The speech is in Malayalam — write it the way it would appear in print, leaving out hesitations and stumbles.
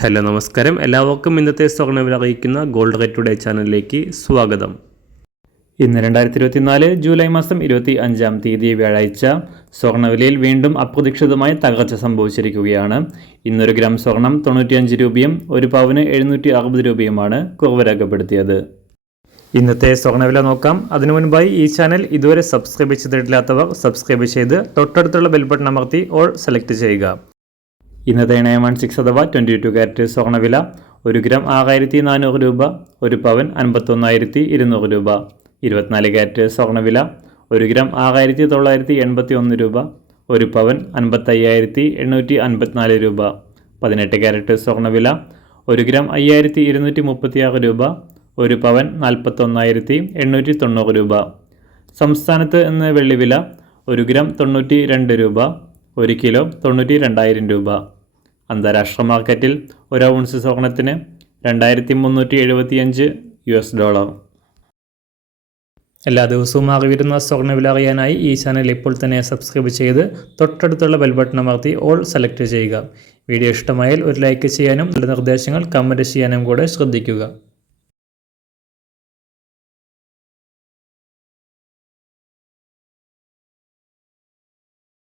ഹലോ നമസ്കാരം, എല്ലാവർക്കും ഇന്നത്തെ സ്വർണ്ണവില അറിയിക്കുന്ന ഗോൾഡ് റേറ്റ് ടുഡേ ചാനലിലേക്ക് സ്വാഗതം. ഇന്ന് 2024 ജൂലൈ മാസം 25 വ്യാഴാഴ്ച സ്വർണ്ണവിലയിൽ വീണ്ടും അപ്രതീക്ഷിതമായ തകർച്ച സംഭവിച്ചിരിക്കുകയാണ്. ഇന്നൊരു ഗ്രാം സ്വർണം 95 രൂപയും ഒരു പവന് 760 രൂപയുമാണ് കുറവ് രേഖപ്പെടുത്തിയത്. ഇന്നത്തെ സ്വർണ്ണവില നോക്കാം. അതിനു മുൻപായി ഈ ചാനൽ ഇതുവരെ സബ്സ്ക്രൈബ് ചെയ്തിട്ടില്ലാത്തവർ സബ്സ്ക്രൈബ് ചെയ്ത് തൊട്ടടുത്തുള്ള ബെൽ ബട്ടൺ അമർത്തി ഓൾ സെലക്ട് ചെയ്യുക. ഇന്നത്തെ 916 അഥവാ 22 കാരറ്റ് സ്വർണ്ണവില 1 ഗ്രാം 6400 രൂപ, ഒരു പവൻ 51,200 രൂപ. 24 കാരറ്റ് സ്വർണ്ണവില 1 ഗ്രാം 6981 രൂപ, ഒരു പവൻ 55,854 രൂപ. 18 കാരറ്റ് സ്വർണ്ണവില 1 ഗ്രാം 5236 രൂപ, ഒരു പവൻ 41,890 രൂപ. സംസ്ഥാനത്ത് ഇന്ന് വെള്ളിവില 1 ഗ്രാം 92 രൂപ, 1 കിലോ 92,000 രൂപ. അന്താരാഷ്ട്ര മാർക്കറ്റിൽ ഒരു ഔൺസ് സ്വർണത്തിന് $2,375. എല്ലാ ദിവസവും അറിവിരുന്ന സ്വർണ്ണവില അറിയാനായി ഈ ചാനൽ ഇപ്പോൾ തന്നെ സബ്സ്ക്രൈബ് ചെയ്ത് തൊട്ടടുത്തുള്ള ബെൽ ബട്ടൺ അമർത്തി ഓൾ സെലക്ട് ചെയ്യുക. വീഡിയോ ഇഷ്ടമായാൽ ഒരു ലൈക്ക് ചെയ്യാനും നല്ല നിർദ്ദേശങ്ങൾ കമൻറ്റ് ചെയ്യാനും കൂടെ ശ്രദ്ധിക്കുക.